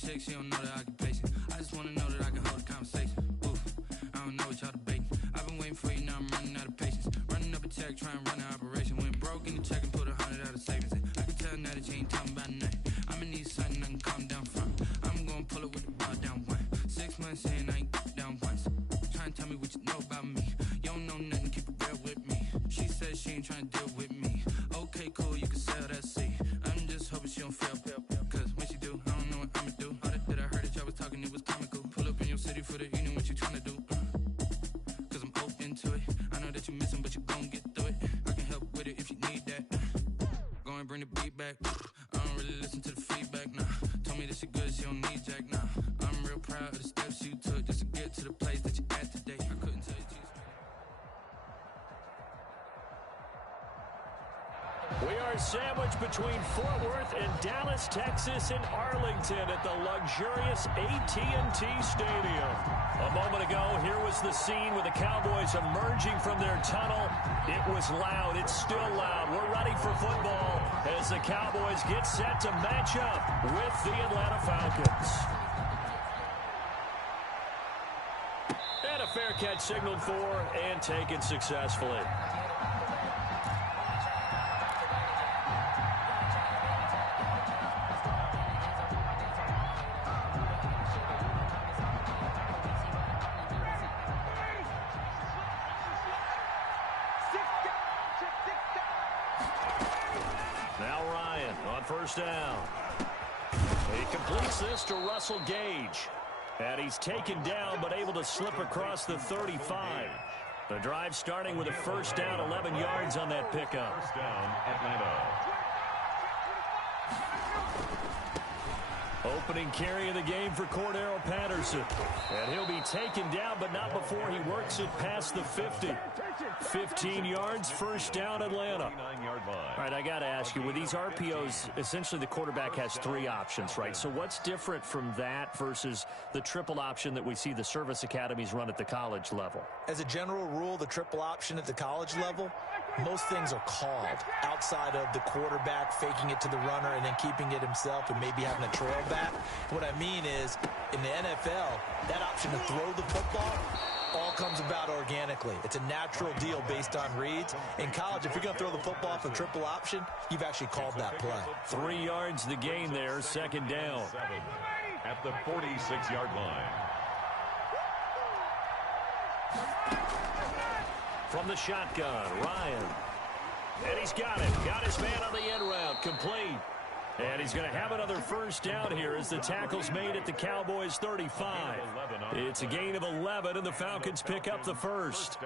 chick, she don't know the occupation. I just wanna know that I can hold a conversation. Oof, I don't know what y'all debating. I've been waiting for you, now I'm running out of patience. Running up a check, trying to run an operation. Went broke in the check and put 100 out of savings. I can tell now that you ain't talking about nothing. I'ma need something I can calm down from. I'm gonna pull it with the bar down one. 6 months in, I ain't down once. Trying to tell me what you know about me. You don't know nothing, keep it real with me. She says she ain't trying to deal with me. Okay, cool, you can sell that seat. I'm just hoping she don't fail. Cause when she do, I don't know what I'ma do. All that I heard that y'all was talking, it was comical. Pull up in your city for the evening, what you trying to do? Cause I'm open to it. I know that you missing, but you gon' get through it. I can help with it if you need that. Go and bring the beat back. I don't really listen to the feedback, nah. Told me that she good, she don't need jack, nah. I'm real proud of the steps you took just to get to the place that you at today. I couldn't tell you Jesus. We are sandwiched between Fort Worth and Dallas, Texas, and Arlington at the luxurious AT&T Stadium. A moment ago, here was the scene with the Cowboys emerging from their tunnel. It was loud. It's still loud. We're ready for football as the Cowboys get set to match up with the Atlanta Falcons. And a fair catch signaled for and taken successfully. Now Ryan on first down. He completes this to Russell Gage. And he's taken down but able to slip across the 35. The drive starting with a first down, 11 yards on that pickup. First down, Atlanta. Opening carry of the game for Cordero Patterson. And he'll be taken down, but not before he works it past the 50. 15 yards, first down, Atlanta. All right, I got to ask you, with these RPOs, essentially the quarterback has three options, right? So what's different from that versus the triple option that we see the service academies run at the college level? As a general rule, the triple option at the college level, most things are called outside of the quarterback faking it to the runner and then keeping it himself and maybe having a trail back. What I mean is, in the NFL, that option to throw the football all comes about organically. It's a natural deal based on reads. In college, if you're going to throw the football for triple option, you've actually called that play. 3 yards the gain there, second down. At the 46-yard line. From the shotgun, Ryan. And he's got it. Got his man on the end route. Complete. And he's going to have another first down here as the tackle's made at the Cowboys 35. It's a gain of 11, and the Falcons pick up the first.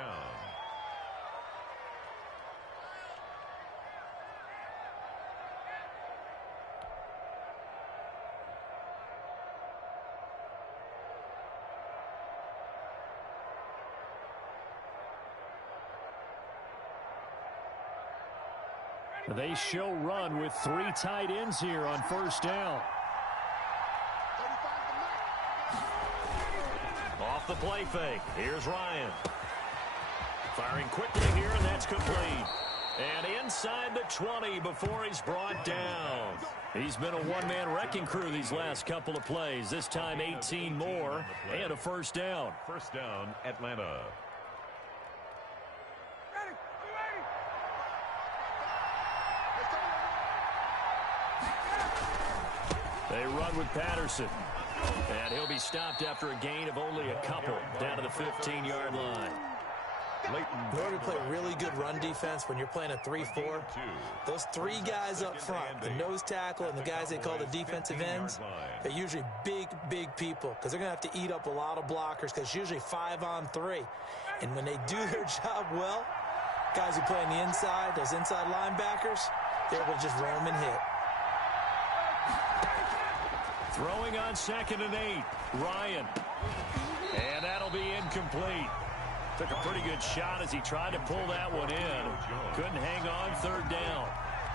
They show run with three tight ends here on first down. Off the play fake. Here's Ryan. Firing quickly here, and that's complete. And inside the 20 before he's brought down. He's been a one-man wrecking crew these last couple of plays. This time 18 more and a first down. First down, Atlanta. They run with Patterson. And he'll be stopped after a gain of only a couple down to the 15-yard line. In order to play really good run defense when you're playing a 3-4, those three guys up front, the nose tackle and the guys they call the defensive ends, they're usually big people because they're going to have to eat up a lot of blockers because it's usually 5-on-3. And when they do their job well, guys who play on the inside, those inside linebackers, they're able to just roam and hit. Throwing on 2nd and 8, Ryan. And that'll be incomplete. Took a pretty good shot as he tried to pull that one in. Couldn't hang on, third down.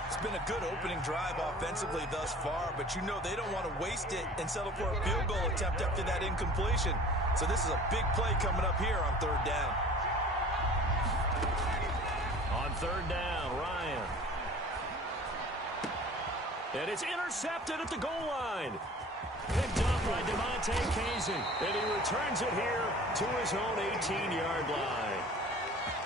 It's been a good opening drive offensively thus far, but you know they don't want to waste it and settle for a field goal attempt after that incompletion. So this is a big play coming up here on third down. On third down, Ryan. And it's intercepted at the goal line. Picked up caught by DeMonte Casey. And he returns it here to his own 18-yard line.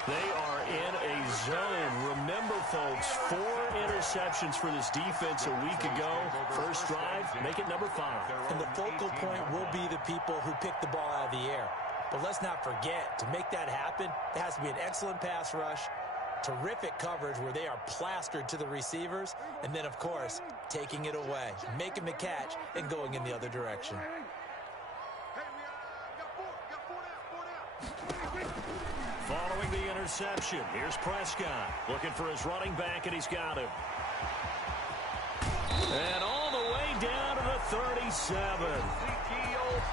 They are in a zone. Remember, folks, 4 interceptions for this defense a week ago. First drive, make it number 5. And the focal point will be the people who pick the ball out of the air. But let's not forget, to make that happen, there has to be an excellent pass rush, terrific coverage where they are plastered to the receivers, and then, of course, taking it away, making the catch, and going in the other direction. Following the interception, here's Prescott looking for his running back, and he's got him. And all the way down to the 37.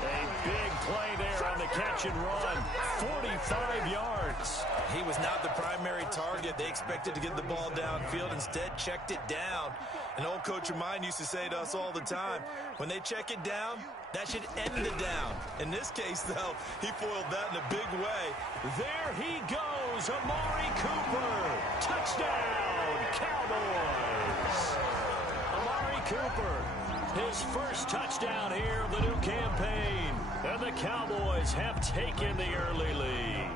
A big play there on the catch and run. 45 yards. He was not the primary target. They expected to get the ball downfield. Instead, checked it down. An old coach of mine used to say to us all the time, when they check it down, that should end the down. In this case, though, he foiled that in a big way. There he goes, Amari Cooper. Touchdown, Cowboys. Amari Cooper, his first touchdown here of the new campaign. And the Cowboys have taken the early lead.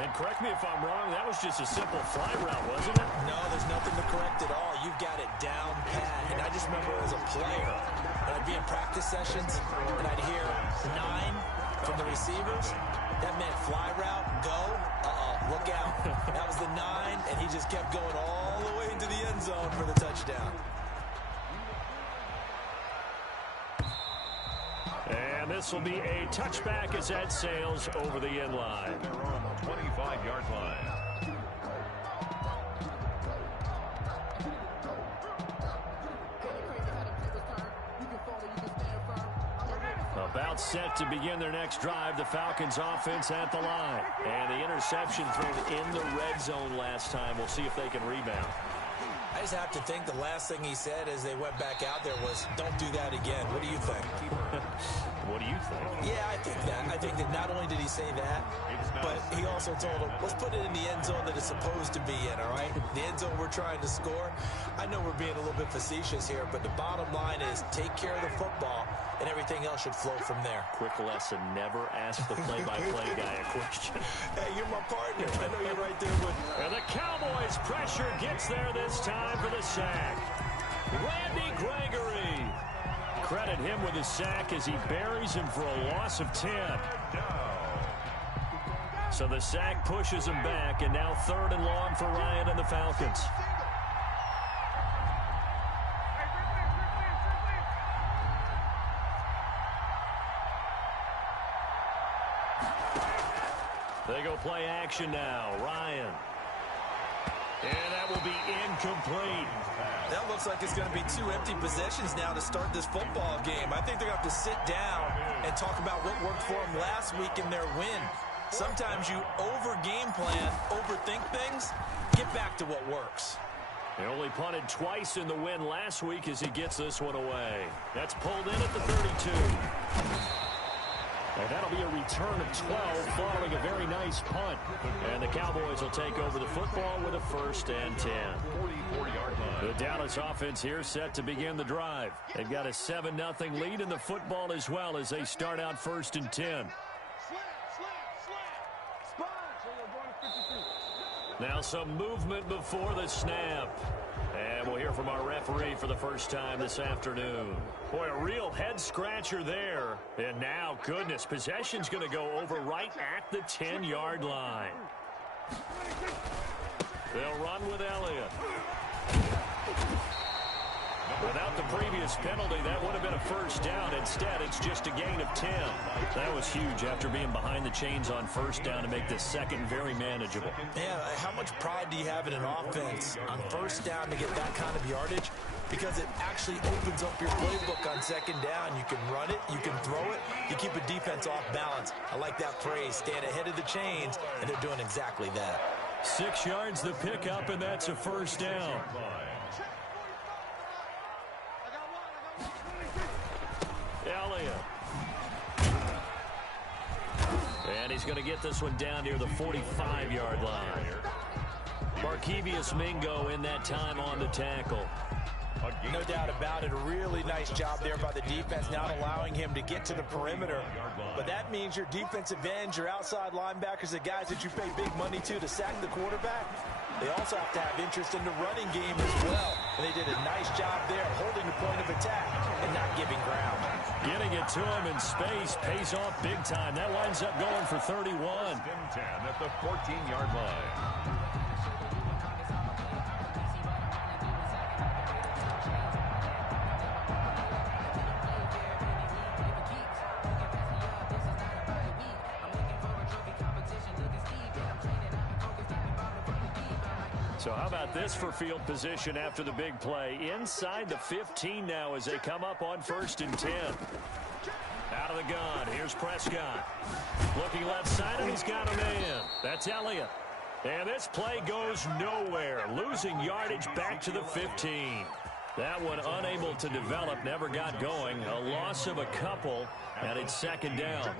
And correct me if I'm wrong, that was just a simple fly route, wasn't it? No, there's nothing to correct at all. You've got it down pat. And I just remember as a player, when I'd be in practice sessions, and I'd hear 9 from the receivers. That meant fly route, go, look out. That was the 9, and he just kept going all the way into the end zone for the touchdown. And this will be a touchback as that sails over the end line. They're on the 25-yard line. About set to begin their next drive, the Falcons offense at the line. And the interception thrown in the red zone last time. We'll see if they can rebound. I just have to think the last thing he said as they went back out there was, don't do that again. What do you think? What do you think? Yeah, I think that. I think that not only did he say that, but he also told him, let's put it in the end zone that it's supposed to be in, all right? The end zone we're trying to score. I know we're being a little bit facetious here, but the bottom line is take care of the football, and everything else should flow from there. Quick lesson, never ask the play-by-play guy a question. Hey, you're my partner. I know you're right there with me. And the Cowboys pressure gets there this time for the sack. Randy Gregory. Credit him with his sack as he buries him for a loss of 10. So the sack pushes him back, and now 3rd and long for Ryan and the Falcons. They go play action now. Ryan. And that will be incomplete. That looks like it's going to be 2 empty possessions now to start this football game. I think they're going to have to sit down and talk about what worked for them last week in their win. Sometimes you over-game plan, overthink things, get back to what works. They only punted twice in the win last week as he gets this one away. That's pulled in at the 32. And that'll be a return of 12 following a very nice punt. And the Cowboys will take over the football with a 1st and 10. The Dallas offense here set to begin the drive. They've got a 7-0 lead in the football as well as they start out 1st and 10. Now some movement before the snap. And we'll hear from our referee for the first time this afternoon. Boy, a real head-scratcher there. And now, goodness, possession's going to go over right at the 10-yard line. They'll run with Elliott. Without the previous penalty, that would have been a 1st down. Instead, it's just a gain of 10. That was huge after being behind the chains on 1st down to make this 2nd very manageable. Yeah, how much pride do you have in an offense on 1st down to get that kind of yardage? Because it actually opens up your playbook on 2nd down. You can run it, you can throw it, you keep a defense off balance. I like that phrase, stand ahead of the chains, and they're doing exactly that. 6 yards the pickup, and that's a 1st down. Elliott. And he's going to get this one down near the 45-yard line. Markevius Mingo in that time on the tackle. No doubt about it. A really nice job there by the defense, not allowing him to get to the perimeter. But that means your defensive ends, your outside linebackers, the guys that you pay big money to sack the quarterback, they also have to have interest in the running game as well. And they did a nice job there holding the point of attack and not giving ground. Getting it to him in space pays off big time. That winds up going for 31. 10 at the 14-yard line. So how about this for field position after the big play? Inside the 15 now as they come up on 1st and 10. Out of the gun. Here's Prescott. Looking left side, and he's got a man. That's Elliott. And this play goes nowhere. Losing yardage back to the 15. That one unable to develop, never got going. A loss of a couple, and it's 2nd down.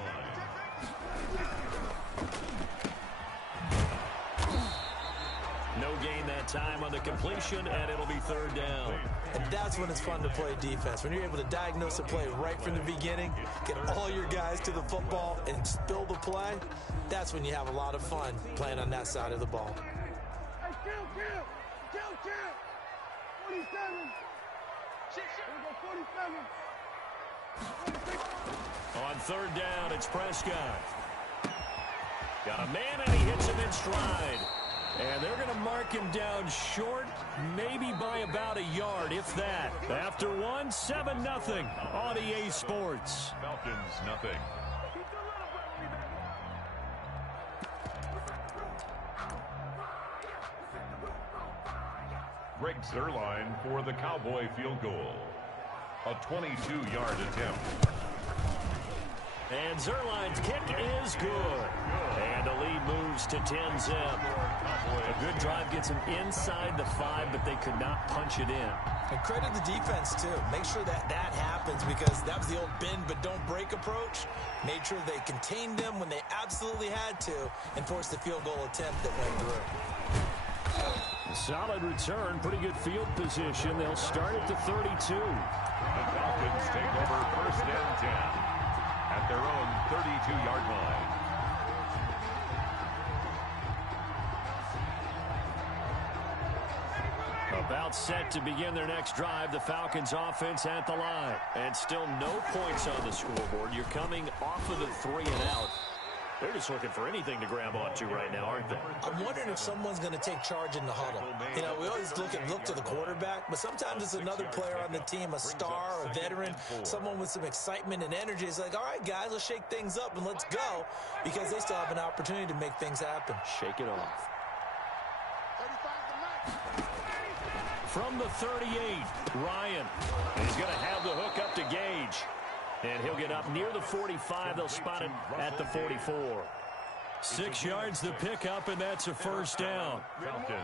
No gain that time on the completion, and it'll be 3rd down. And that's when it's fun to play defense. When you're able to diagnose a play right from the beginning, get all your guys to the football, and spill the play, that's when you have a lot of fun playing on that side of the ball. Hey, kill. 47. 47. On 3rd down, it's Prescott. Got a man, and he hits him in stride. And they're going to mark him down short, maybe by about a yard, if that. After one, 7-0 on EA Sports. Falcons, nothing. Greg Zuerlein for the Cowboy field goal. A 22-yard attempt. And Zuerlein's kick is good. And the lead moves to 10-zip. A good drive gets them inside the 5, but they could not punch it in. And credit the defense, too. Make sure that happens, because that was the old bend but don't break approach. Made sure they contained them when they absolutely had to and forced the field goal attempt that went through. Solid return, pretty good field position. They'll start at the 32. The Falcons take over 1st and 10 at their own 32-yard line. About set to begin their next drive. The Falcons offense at the line. And still no points on the scoreboard. You're coming off of the 3 and out. They're just looking for anything to grab onto right now, aren't they? I'm wondering if someone's going to take charge in the huddle. You know, we always look to the quarterback, but sometimes it's another player on the team, a star, a veteran, someone with some excitement and energy. It's like, all right, guys, let's shake things up and let's go, because they still have an opportunity to make things happen. Shake it off. From the 38, Ryan. He's going to have the hook up to Gage. And he'll get up near the 45. They'll spot him at the 44. 6 yards the pickup, and that's a 1st down. Falcons.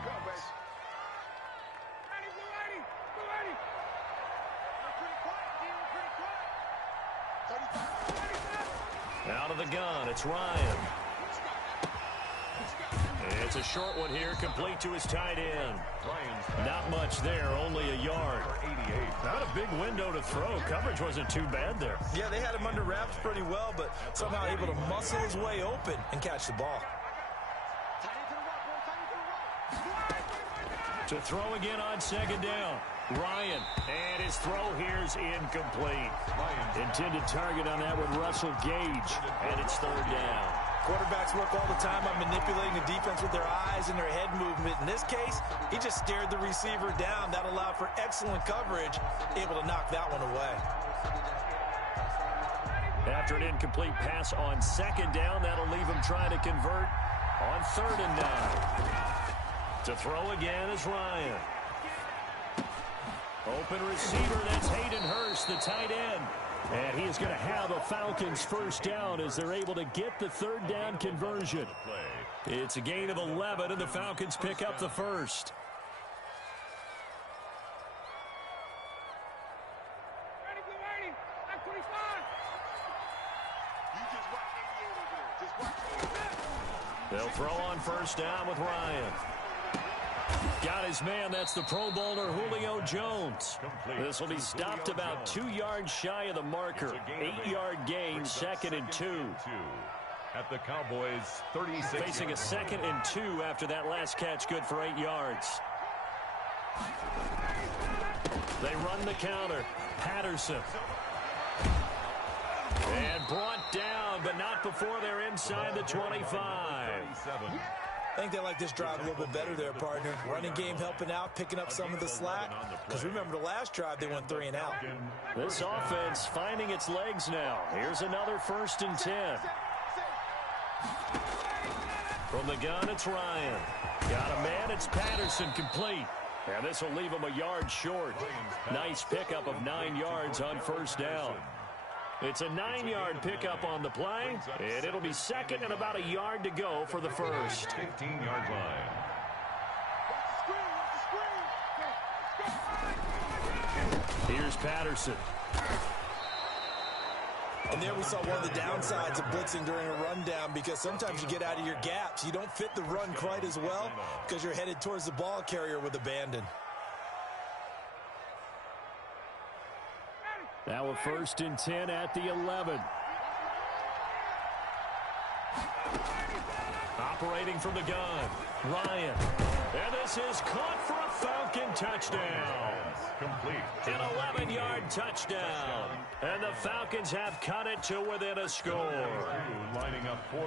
Out of the gun, it's Ryan. It's a short one here, complete to his tight end. Not much there, only a yard. Not a big window to throw. Coverage wasn't too bad there. Yeah, they had him under wraps pretty well, but somehow able to muscle his way open and catch the ball. To throw again on 2nd down. Ryan, and his throw here's incomplete. Intended target on that one, Russell Gage, and it's 3rd down. Quarterbacks work all the time on manipulating the defense with their eyes and their head movement. In this case, he just stared the receiver down. That allowed for excellent coverage, able to knock that one away. After an incomplete pass on 2nd down, that'll leave him trying to convert on 3rd and 9. To throw again is Ryan. Open receiver, that's Hayden Hurst, the tight end. And he is going to have a Falcons 1st down as they're able to get the 3rd down conversion. It's a gain of 11, and the Falcons pick up the 1st. They'll throw on 1st down with Ryan. Got his man. That's the Pro Bowler Julio Jones. This will be stopped about 2 yards shy of the marker. 8-yard gain, 2nd and 2. At the Cowboys 36. Facing a 2nd and 2 after that last catch, good for 8 yards. They run the counter. Patterson. And brought down, but not before they're inside the 25. I think they like this drive a little bit better there, partner. Running game helping out, picking up some of the slack. Because remember, the last drive, they went 3 and out. This offense finding its legs now. Here's another 1st and 10. From the gun, it's Ryan. Got a man, it's Patterson, complete. And this will leave him a yard short. Nice pickup of 9 yards on 1st down. It's a 9-yard pickup on the play, and it'll be 2nd and about a yard to go for the 1st. 15-yard line. Here's Patterson. And there we saw one of the downsides of blitzing during a rundown, because sometimes you get out of your gaps. You don't fit the run quite as well because you're headed towards the ball carrier with abandon. Now a 1st and 10 at the 11. Operating from the gun, Ryan. And this is caught for a Falcon touchdown. Complete. An 11-yard touchdown. And the Falcons have cut it to within a score.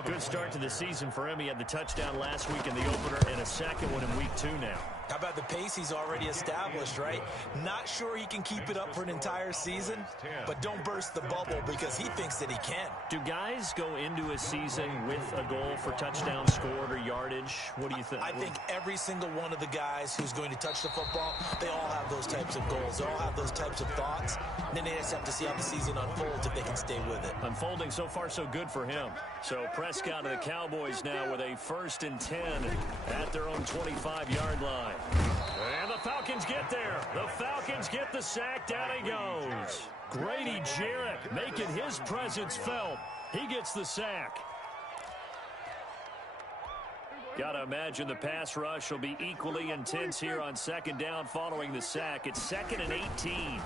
Good start to the season for him. He had the touchdown last week in the opener and a 2nd one in week 2 now. How about the pace he's already established, right? Not sure he can keep it up for an entire season, but don't burst the bubble because he thinks that he can. Do guys go into a season with a goal for touchdowns scored or yardage? What do you think? I think every single one of the guys who's going to touch the football, they all have those types of goals. They all have those types of thoughts. And then they just have to see how the season unfolds if they can stay with it. Unfolding so far so good for him. So Prescott of the Cowboys now with a 1st and 10 at their own 25-yard line. And the Falcons get there. The Falcons get the sack. Down he goes. Grady Jarrett making his presence felt. He gets the sack. Got to imagine the pass rush will be equally intense here on 2nd down following the sack. It's 2nd and 18.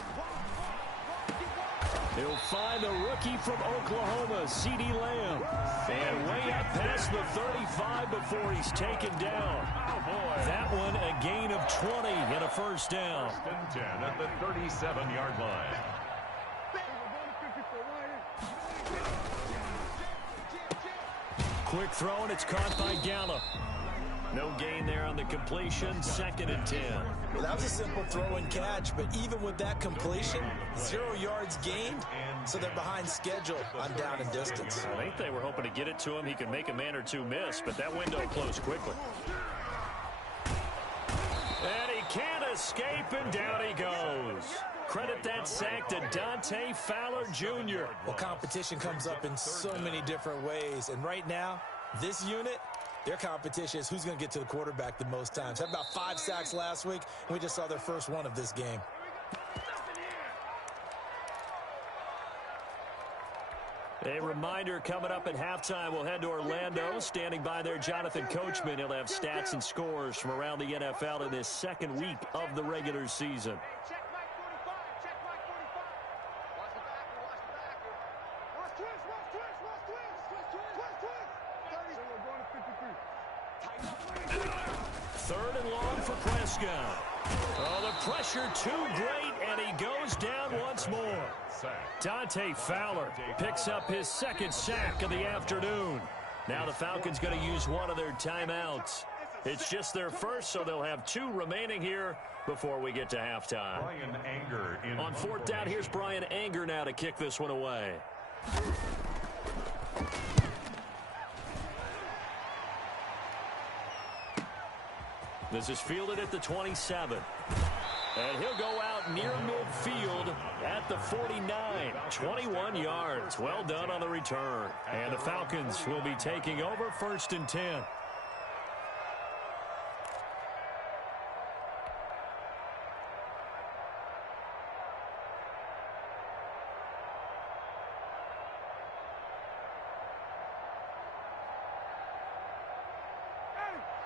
He'll find the rookie from Oklahoma, CeeDee Lamb. And way up past the 35 before he's taken down. Oh, boy. That one a gain of 20 and a 1st down. 1st and 10 at the 37-yard line. Quick throw, and it's caught by Gallup. No gain there on the completion. 2nd and 10. Well, that was a simple throw and catch, but even with that completion, 0 yards gained, so they're behind schedule on down and distance. I think they were hoping to get it to him. He could make a man or two miss, but that window closed quickly. And he can't escape, and down he goes. Credit that sack to Dante Fowler Jr. Well, competition comes up in so many different ways, and right now, this unit, their competition is who's going to get to the quarterback the most times. Had about 5 sacks last week, and we just saw their first one of this game. A reminder coming up at halftime. We'll head to Orlando. Standing by there, Jonathan Coachman. He'll have stats and scores from around the NFL in this 2nd week of the regular season. Third and long for Prescott. Oh, the pressure too great, and he goes down once more. Dante Fowler picks up his 2nd sack of the afternoon. Now the Falcons going to use one of their timeouts. It's just their first, so they'll have 2 remaining here before we get to halftime. On 4th down, here's Brian Anger now to kick this one away. This is fielded at the 27. And he'll go out near midfield at the 49. 21 yards. Well done on the return. And the Falcons will be taking over 1st and 10.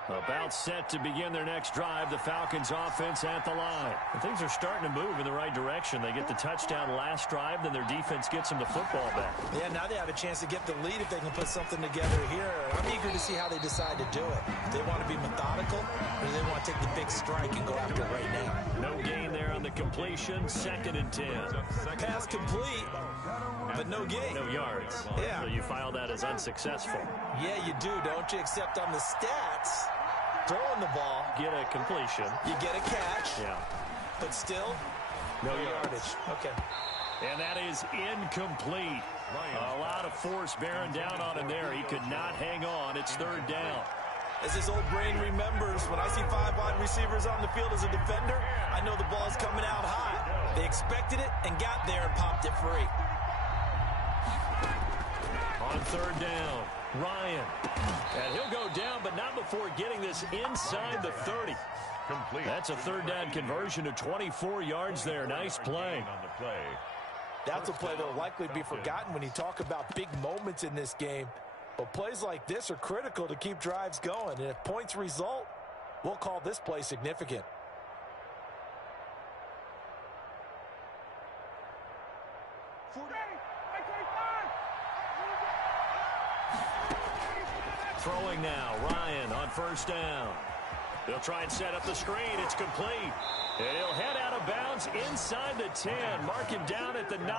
About set to begin their next drive. The Falcons offense at the line. And things are starting to move in the right direction. They get the touchdown last drive, then their defense gets them the football back. Yeah, now they have a chance to get the lead if they can put something together here. I'm eager to see how they decide to do it. Do they want to be methodical, or do they want to take the big strike and go after it right now? No gain there on the completion. 2nd and 10. Pass complete, but no gain. No yards. Yeah. So you file that as unsuccessful. Yeah, you do, don't you? Except on the stats, throwing the ball, Get a completion. you get a catch, Yeah. but still, No yardage. Okay. And that is incomplete. A lot of force bearing down on him there. He could not hang on. It's 3rd down. As his old brain remembers, when I see 5 wide receivers on the field as a defender, I know the ball's coming out hot. They expected it and got there and popped it free. On 3rd down, Ryan. And he'll go down, but not before getting this inside the 30. Complete. That's a 3rd down conversion to 24 yards there. Nice play. On the play. That's a play that will likely be forgotten when you talk about big moments in this game. But plays like this are critical to keep drives going. And if points result, we'll call this play significant. Throwing now, Ryan on 1st down. They'll try and set up the screen. It's complete. And he'll head out of bounds inside the 10. Mark him down at the 9.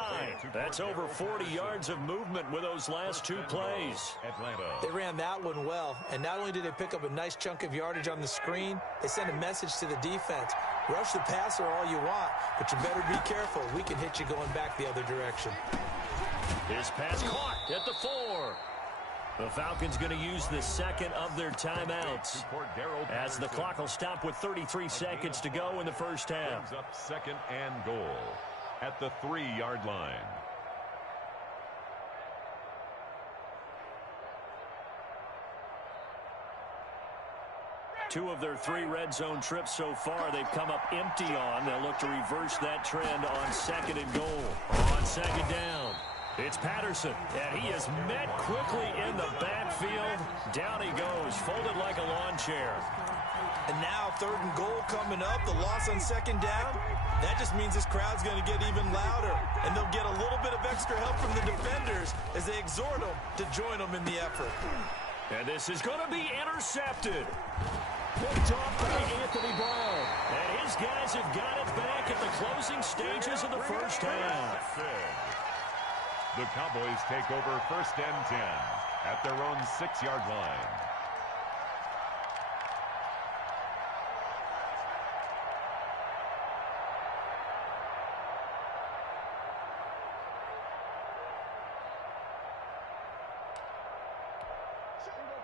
That's over 40 yards of movement with those last 2 plays. Atlanta. They ran that one well. And not only did they pick up a nice chunk of yardage on the screen, they sent a message to the defense. Rush the passer all you want, but you better be careful. We can hit you going back the other direction. His pass caught at the 4. The Falcons going to use the 2nd of their timeouts as the clock will stop with 33 seconds to go in the first half. Brings up 2nd and goal at the 3-yard line. Two of their 3 red zone trips so far they've come up empty on. They'll look to reverse that trend on 2nd and goal. On 2nd down, it's Patterson, and he is met quickly in the backfield. Down he goes, folded like a lawn chair. And now 3rd and goal coming up. The loss on 2nd down. That just means this crowd's going to get even louder. And they'll get a little bit of extra help from the defenders as they exhort them to join them in the effort. And this is going to be intercepted. Picked off by Anthony Brown. And his guys have got it back at the closing stages of the first half. The Cowboys take over 1st and 10 at their own 6-yard line.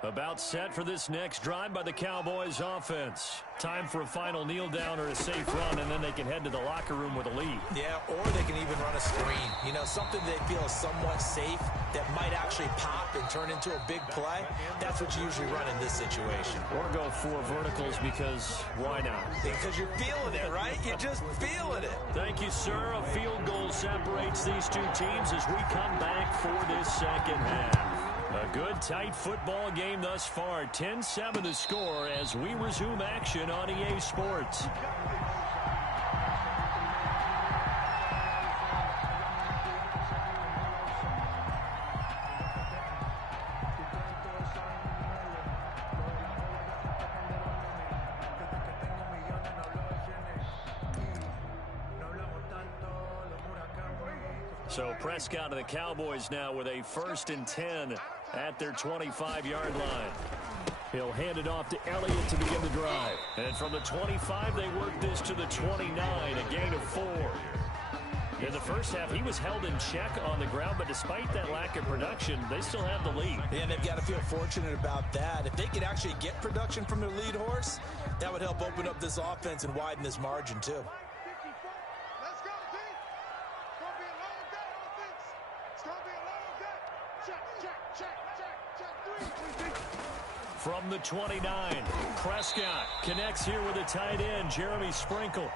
About set for this next drive by the Cowboys offense. Time for a final kneel down or a safe run, and then they can head to the locker room with a lead. Yeah, or they can even run a screen. You know, something they feel is somewhat safe that might actually pop and turn into a big play. That's what you usually run in this situation. Or go 4 verticals because why not? Because you're feeling it, right? You're just feeling it. Thank you, sir. A field goal separates these 2 teams as we come back for this second half. A good, tight football game thus far. 10-7 the score as we resume action on EA Sports. So Prescott of the Cowboys now with a 1st and 10 at their 25-yard line. He'll hand it off to Elliott to begin the drive. And from the 25, they work this to the 29, a gain of 4. In the first half, he was held in check on the ground, but despite that lack of production, they still have the lead. And they've got to feel fortunate about that. If they could actually get production from their lead horse, that would help open up this offense and widen this margin, too. Let's go, team. It's going to be a long day on offense. It's going to be a long day. Check, check, check, check, check. 3. From the 29, Prescott connects here with a tight end, Jeremy Sprinkle.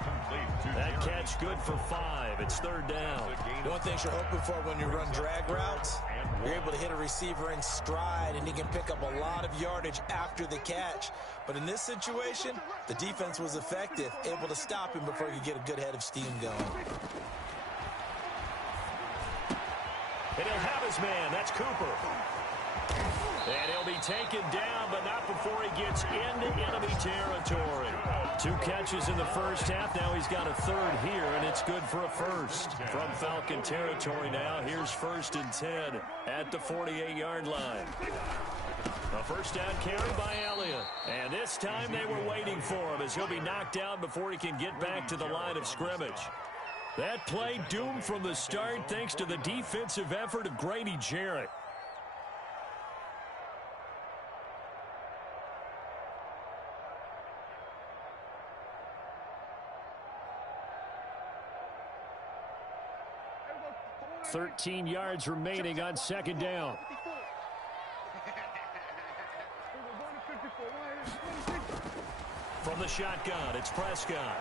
That catch good for 5. It's third down. One thing you're hoping for when you run drag routes, you're able to hit a receiver in stride, and he can pick up a lot of yardage after the catch. But in this situation, the defense was effective, able to stop him before he could get a good head of steam going. And he'll have his man. That's Cooper. And he'll be taken down, but not before he gets into enemy territory. 2 catches in the first half. Now he's got a third here, and it's good for a first. From Falcon territory now, here's 1st and 10 at the 48-yard line. A first down carry by Elliott. And this time they were waiting for him as he'll be knocked down before he can get back to the line of scrimmage. That play doomed from the start thanks to the defensive effort of Grady Jarrett. $13 yards remaining on second down. From the shotgun, it's Prescott.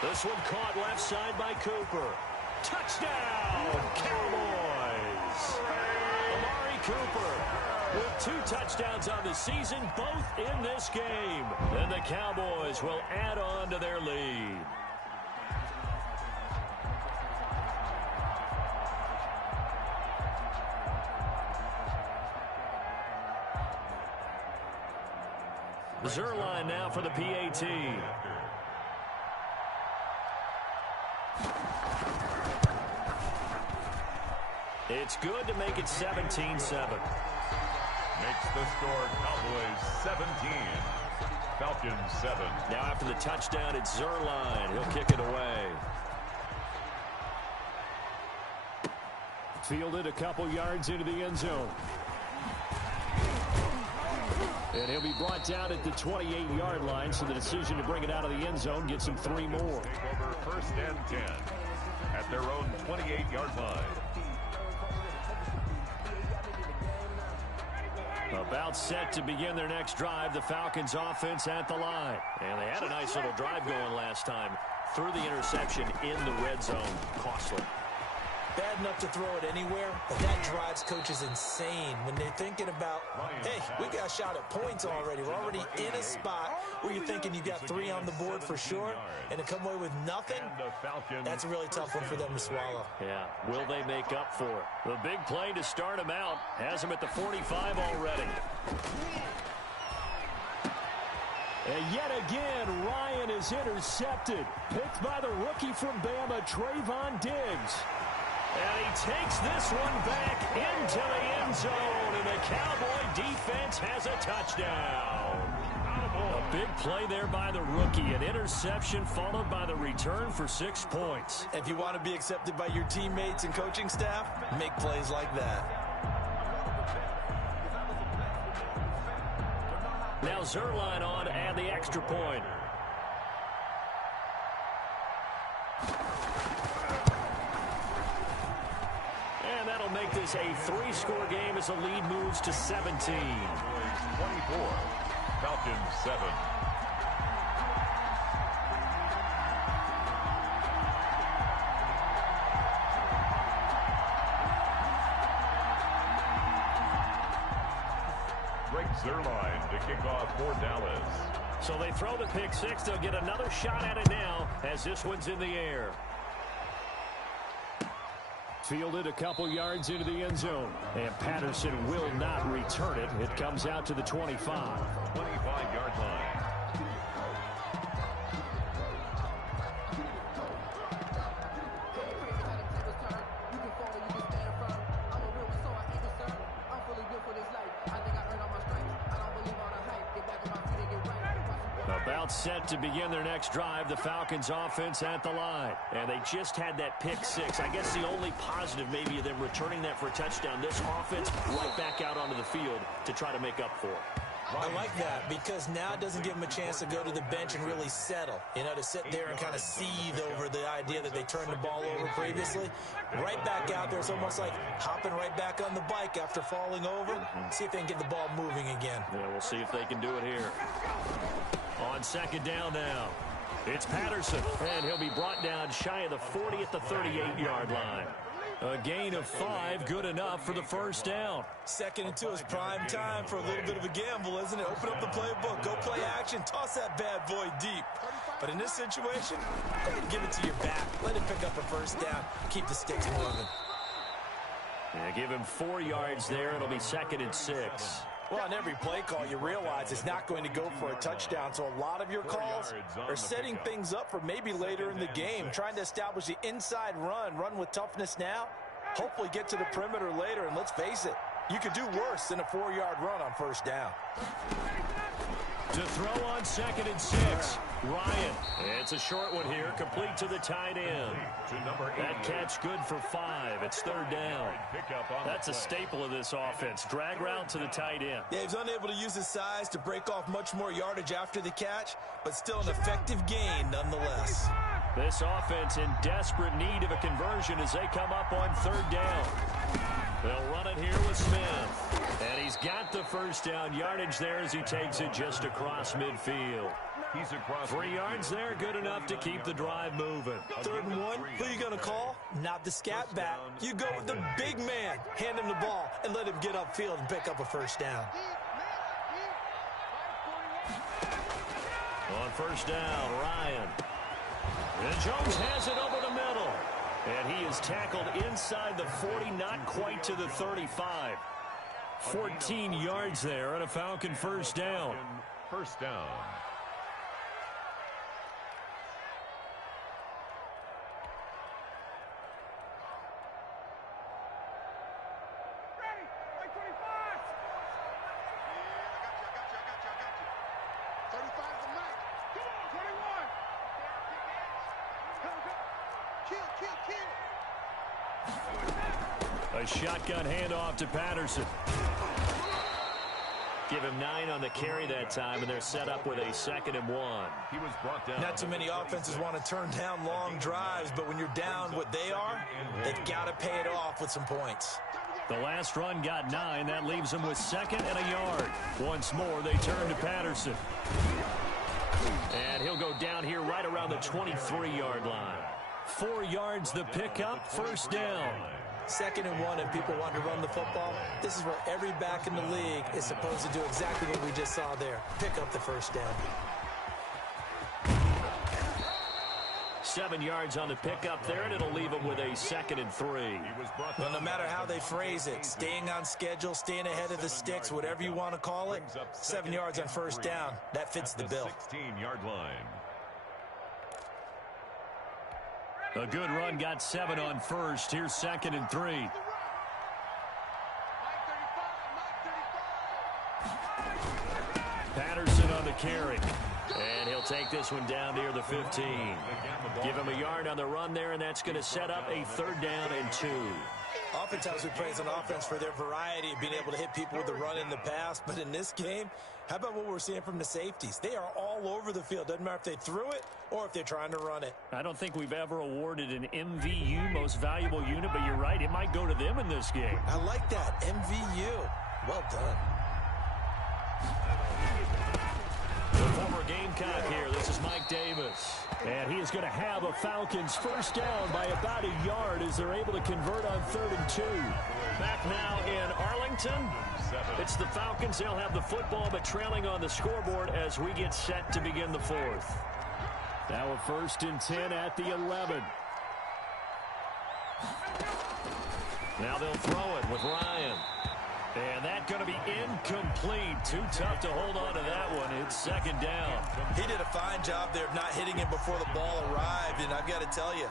This one caught left side by Cooper. Touchdown, Cowboys! Amari Cooper with 2 touchdowns on the season, both in this game. And the Cowboys will add on to their lead. Zerline now for the PAT. It's good to make it 17-7. Makes the score Cowboys 17. Falcons 7. Now after the touchdown, it's Zerline. He'll kick it away. Fielded a couple yards into the end zone. And he'll be brought down at the 28-yard line, so the decision to bring it out of the end zone gets him 3 more. Take over 1st and 10 at their own 28-yard line. About set to begin their next drive, the Falcons offense at the line. And they had a nice little drive going last time. Threw the interception in the red zone. Costly. Bad enough to throw it anywhere, but that drives coaches insane when they're thinking about, hey, we got a shot at points already. We're already in a spot where you're thinking you got 3 on the board for sure, and to come away with nothing, that's a really tough one for them to swallow. Yeah, will they make up for it? The big play to start him out has him at the 45 already. And yet again, Ryan is intercepted. Picked by the rookie from Bama, Trayvon Diggs. And he takes this one back into the end zone, and the Cowboy defense has a touchdown. A big play there by the rookie, an interception followed by the return for 6 points. If you want to be accepted by your teammates and coaching staff, make plays like that. Now Zerline on to add the extra point. And that'll make this a 3-score game as the lead moves to 17. 24. Falcons 7. Greg Zerline to kick off for Dallas. So they throw the pick 6. They'll get another shot at it now as this one's in the air. Fielded a couple yards into the end zone. And Patterson will not return it. It comes out to the 25. 25-yard line. About set to begin their next drive, the Falcons offense at the line. And they just had that pick 6. I guess the only positive maybe of them returning that for a touchdown. This offense right back out onto the field to try to make up for it. I like that because now it doesn't give them a chance to go to the bench and really settle. You know, to sit there and kind of seethe over the idea that they turned the ball over previously. Right back out there. It's almost like hopping right back on the bike after falling over. See if they can get the ball moving again. Yeah, we'll see if they can do it here. On second down now, it's Patterson, and he'll be brought down shy of the 40 at the 38-yard line. A gain of 5, good enough for the first down. 2nd and 2 is prime time for a little bit of a gamble, isn't it? Open up the playbook, go play action, toss that bad boy deep. But in this situation, go ahead and give it to your back. Let him pick up a first down, keep the sticks moving. Yeah, give him 4 yards there. It'll be 2nd and 6. Well, on every play call, you realize it's not going to go for a touchdown, so a lot of your calls are setting things up for maybe later in the game, trying to establish the inside run with toughness now, hopefully get to the perimeter later, and let's face it, you could do worse than a 4-yard run on first down. To throw on 2nd and 6, Ryan. It's a short one here, complete to the tight end. That catch good for 5. It's 3rd down. That's a staple of this offense. Drag route to the tight end. Yeah, he's unable to use his size to break off much more yardage after the catch, but still an effective gain nonetheless. This offense in desperate need of a conversion as they come up on 3rd down. They'll run it here with Smith. And he's got the first down yardage there as he takes it just across midfield. He's across 3 yards there, good enough to keep the drive moving. 3rd and 1, who are you going to call? Not the scat back. You go with the big man. Hand him the ball and let him get upfield and pick up a first down. On first down, Ryan. And Jones has it over the middle. And he is tackled inside the 40, not quite to the 35. 14 yards there on a Falcon first down. First down. Ready, like 25. Yeah, I got you. 35 is the max. Come on, 21. Kill. A shotgun handoff to Patterson. Give him 9 on the carry that time, and they're set up with a 2nd and 1. He was brought down. Not too many offenses want to turn down long drives, but when you're down what they are, they've got to pay it off with some points. The last run got 9. That leaves them with 2nd and a yard. Once more, they turn to Patterson. And he'll go down here right around the 23-yard line. 4 yards the pickup, first down. 2nd and 1 and people want to run the football. This is where every back in the league is supposed to do exactly what we just saw there. Pick up the first down. 7 yards on the pickup there, and it'll leave them with a 2nd and 3. Well, no matter how they phrase it, staying on schedule, staying ahead of the sticks, whatever you want to call it, 7 yards on first down, that fits the bill. 16-yard line. A good run got 7 on first. Here's 2nd and 3. Patterson on the carry. And he'll take this one down near the 15. Give him a yard on the run there, and that's going to set up a 3rd down and 2. Oftentimes we praise an offense for their variety of being able to hit people with the run in the past, but in this game, how about what we're seeing from the safeties? They are all over the field. Doesn't matter if they threw it or if they're trying to run it. I don't think we've ever awarded an MVU, most valuable unit, but you're right, it might go to them in this game. I like that, MVU. Well done. The former Gamecock here. This is Mike Davis. And he is going to have a Falcons first down by about a yard as they're able to convert on 3rd and 2. Back now in Arlington. It's the Falcons. They'll have the football, but trailing on the scoreboard as we get set to begin the 4th. Now a 1st and 10 at the 11. Now they'll throw it with Ryan. And that's going to be incomplete. Too tough to hold on to that one. It's 2nd down. He did a fine job there of not hitting him before the ball arrived. And I've got to tell you,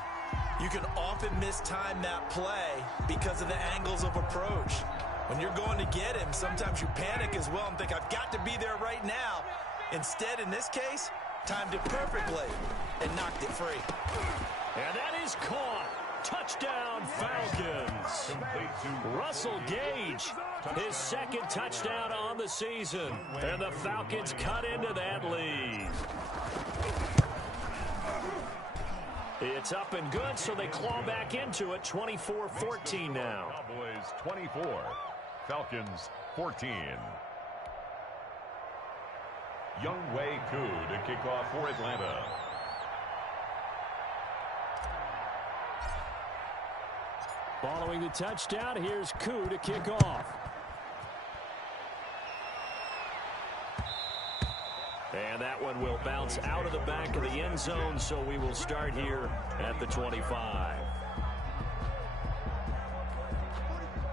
you can often mistime that play because of the angles of approach. When you're going to get him, sometimes you panic as well and think, I've got to be there right now. Instead, in this case, timed it perfectly and knocked it free. And that is caught. Touchdown, Falcons. Russell Gage, his second touchdown on the season. And the Falcons cut into that lead. It's up and good, so they claw back into it, 24-14 now. Cowboys 24, Falcons 14. Younghoe Koo to kick off for Atlanta. Following the touchdown, here's Koo to kick off. And that one will bounce out of the back of the end zone, so we will start here at the 25.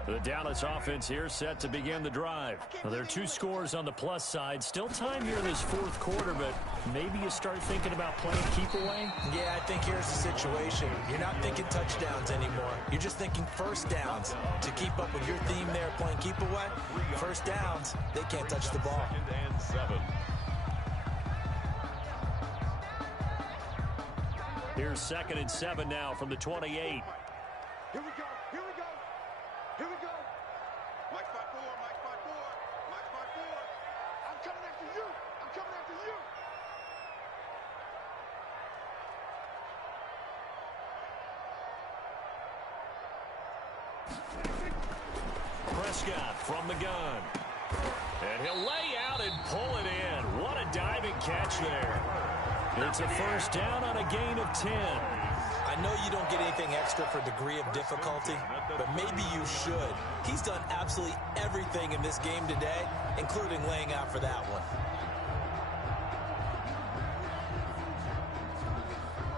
The Dallas offense here set to begin the drive. Well, there are 2 scores on the plus side. Still time here in this fourth quarter, but maybe you start thinking about playing keep away? Yeah, I think here's the situation. You're not thinking touchdowns anymore. You're just thinking first downs. To keep up with your theme there, playing keep away, first downs, they can't touch the ball. 2nd and 7. Here's 2nd and 7 now from the 28. Here we go. Here we go. Here we go. Mike spot 4. Mike spot 4. Mike spot 4. I'm coming after you. I'm coming after you. Prescott from the gun. And he'll lay out and pull it in. What a diving catch there. It's a first down on a gain of 10. I know you don't get anything extra for degree of difficulty, but maybe you should. He's done absolutely everything in this game today, including laying out for that one.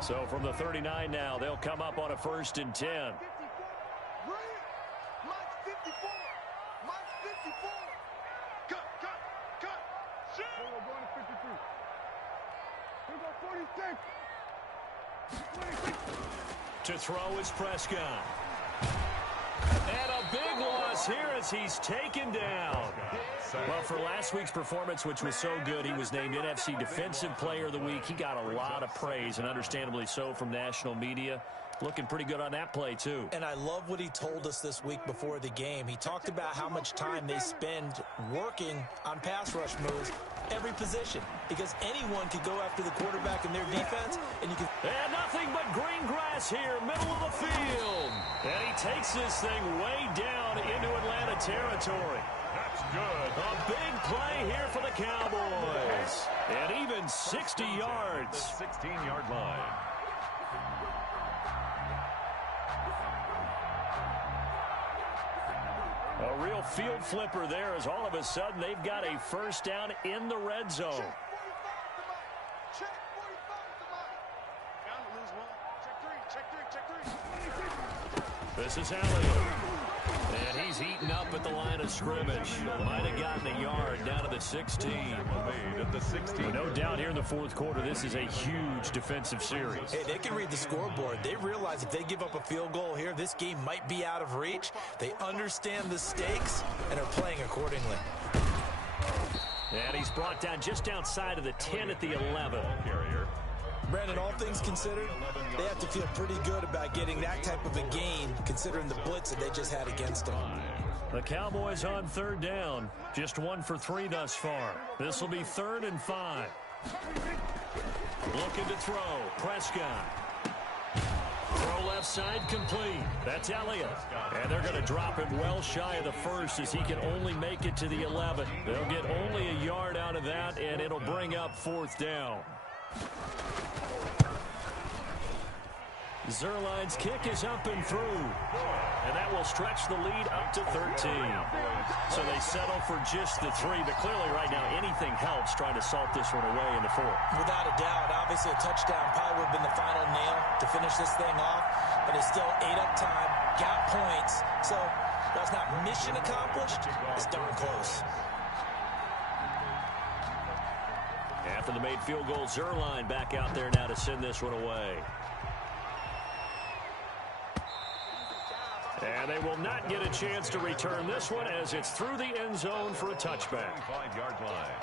So from the 39 now, they'll come up on a 1st and 10. 54. Read. Mike's 54. Mike's 54. Cut. Shoot. We're going to 53. Here we go, 46. To throw is Prescott. And a big loss here as he's taken down. Well, for last week's performance, which was so good, he was named NFC Defensive Player of the Week. He got a lot of praise, and understandably so, from national media. Looking pretty good on that play, too. And I love what he told us this week before the game. He talked about how much time they spend working on pass rush moves, every position, because anyone could go after the quarterback in their defense, and you can... And nothing but green grass here, middle of the field. And he takes this thing way down into Atlanta territory. That's good. A big play here for the Cowboys. And even 60 yards. 16-yard line. A real field flipper there as all of a sudden they've got a first down in the red zone. Check 45 to Mike. Bound to lose one. Check 3. This is Elliott. And he's eaten up at the line of scrimmage. Might have gotten a yard down to the 16. Made at the 16. No doubt here in the fourth quarter, this is a huge defensive series. Hey, they can read the scoreboard. They realize if they give up a field goal here, this game might be out of reach. They understand the stakes and are playing accordingly. And he's brought down just outside of the 10 at the 11. Carrier. Brandon, all things considered, they have to feel pretty good about getting that type of a gain, considering the blitz that they just had against them. The Cowboys on 3rd down. Just 1 for 3 thus far. This will be 3rd and 5. Looking to throw. Prescott. Throw left side complete. That's Elliott. And they're going to drop him well shy of the 1st as he can only make it to the 11. They'll get only a yard out of that, and it'll bring up 4th down. Zerline's kick is up and through. And that will stretch the lead up to 13. So they settle for just the 3. But clearly right now anything helps trying to salt this one away in the 4th. Without a doubt, obviously a touchdown probably would have been the final nail to finish this thing off. But it's still 8 up time, got points. So while it's not mission accomplished, it's darn close. After the made field goal, Zerline back out there now to send this one away. And they will not get a chance to return this one as it's through the end zone for a touchback. 5-yard line.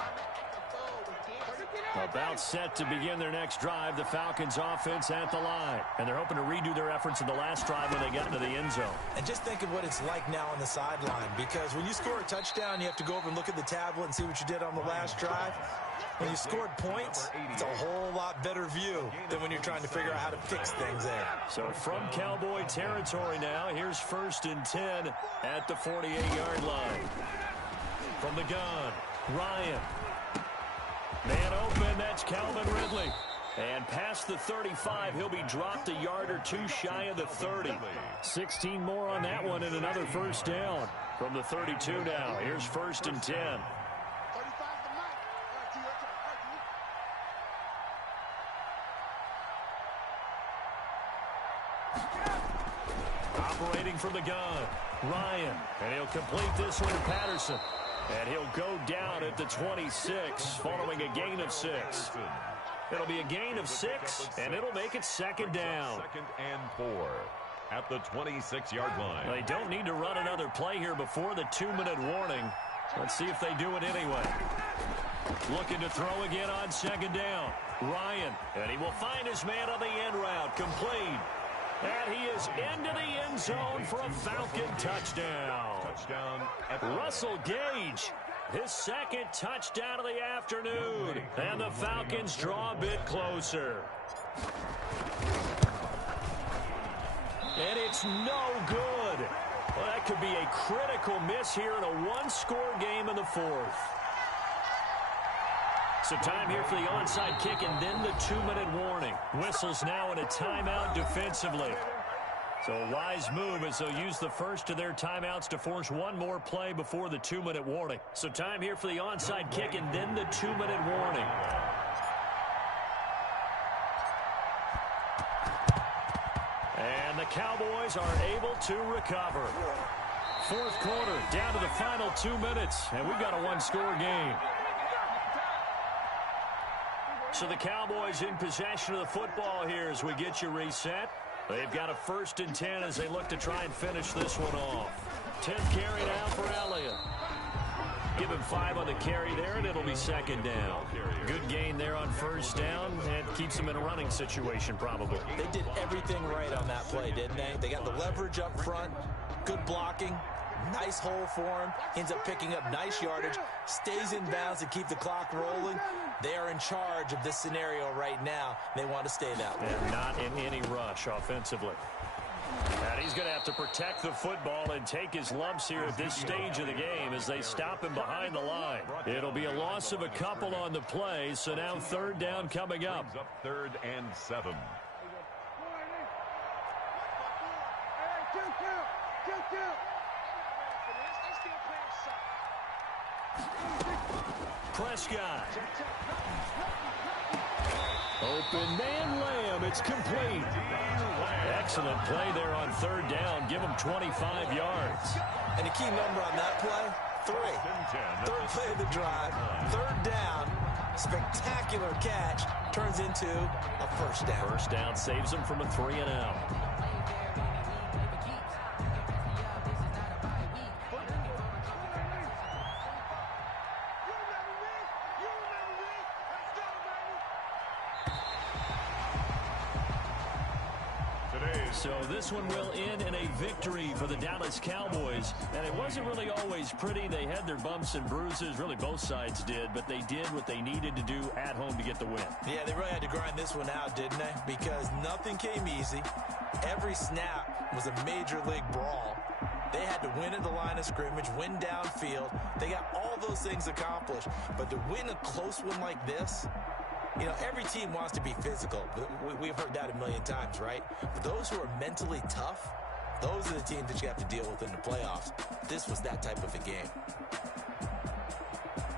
About set to begin their next drive, the Falcons offense at the line. And they're hoping to redo their efforts in the last drive when they got into the end zone. And just think of what it's like now on the sideline, because when you score a touchdown, you have to go over and look at the tablet and see what you did on the last drive. When you scored points, it's a whole lot better view than when you're trying to figure out how to fix things there. So from Cowboy territory now, here's 1st and 10 at the 48-yard line. From the gun, Ryan. Man open, that's Calvin Ridley. And past the 35, he'll be dropped a yard or two shy of the 30. 16 more on that one and another first down. From the 32 now, here's 1st and 10. Operating from the gun, Ryan. And he'll complete this one to Patterson. And he'll go down at the 26 following a gain of 6. It'll be a gain of 6, and it'll make it 2nd down. 2nd and 4 at the 26-yard line. They don't need to run another play here before the 2-minute warning. Let's see if they do it anyway. Looking to throw again on 2nd down. Ryan, and he will find his man on the end route. Complete. And he is into the end zone for a Falcon touchdown. Touchdown. Russell Gage, his 2nd touchdown of the afternoon. And the Falcons draw a bit closer. And it's no good. Well, that could be a critical miss here in a one-score game in the 4th. So time here for the onside kick and then the 2-minute warning. Whistles now in a timeout defensively. So a wise move as they'll use the first of their timeouts to force one more play before the 2-minute warning. So time here for the onside kick and then the 2-minute warning. And the Cowboys are able to recover. 4th quarter, down to the final 2 minutes, and we've got a one-score game. So the Cowboys in possession of the football here as we get you reset. They've got a 1st and 10 as they look to try and finish this one off. 10th carry now for Elliott. Give him 5 on the carry there, and it'll be 2nd down. Good gain there on 1st down, and keeps them in a running situation probably. They did everything right on that play, didn't they? They got the leverage up front, good blocking, nice hole for him, ends up picking up nice yardage, stays in bounds to keep the clock rolling. They are in charge of this scenario right now. They want to stay that way. And not in any rush offensively. And he's going to have to protect the football and take his lumps here at this stage of the game as they stop him behind the line. It'll be a loss of a couple on the play, so now 3rd down coming up. 3rd and 7. Prescott. Open man Lamb. It's complete. Excellent play there on 3rd down. Give him 25 yards. And the key number on that play, 3. 3rd play of the drive, 3rd down. Spectacular catch turns into a 1st down. 1st down saves him from a 3-and-out. So this one will end in a victory for the Dallas Cowboys. And it wasn't really always pretty. They had their bumps and bruises. Really, both sides did. But they did what they needed to do at home to get the win. Yeah, they really had to grind this one out, didn't they? Because nothing came easy. Every snap was a major league brawl. They had to win at the line of scrimmage, win downfield. They got all those things accomplished. But to win a close one like this, you know, every team wants to be physical. We've heard that a million times, right? But those who are mentally tough, those are the teams that you have to deal with in the playoffs. This was that type of a game.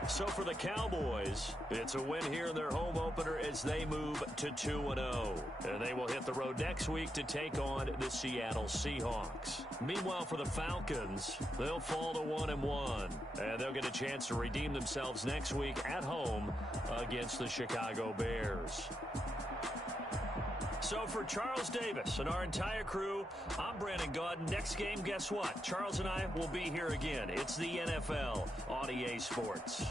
So for the Cowboys, it's a win here in their home opener as they move to 2-0. And they will hit the road next week to take on the Seattle Seahawks. Meanwhile, for the Falcons, they'll fall to 1-1. And they'll get a chance to redeem themselves next week at home against the Chicago Bears. So for Charles Davis and our entire crew, I'm Brandon Gaudin. Next game, guess what? Charles and I will be here again. It's the NFL on EA Sports.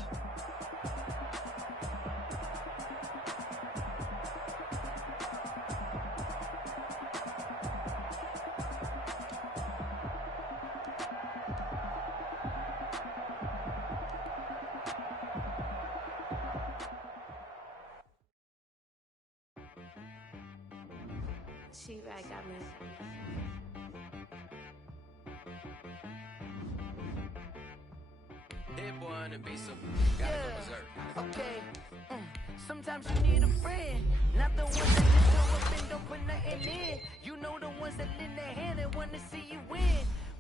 She right got me. Hit boy and be some. Gotta go berserk. Okay. Sometimes you need a friend, not the ones that just show up and don't put nothing in. You know the ones that lend their hand and want to see you win.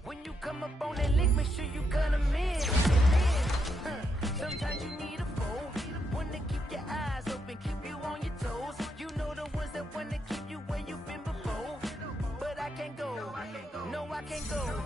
When you come up on that lick, make sure you cut them in. And then, sometimes you need a foe, one to keep your eyes open, keep you on your toes. You know the ones that want to keep you where you've been before. But I can't go, no I can't go.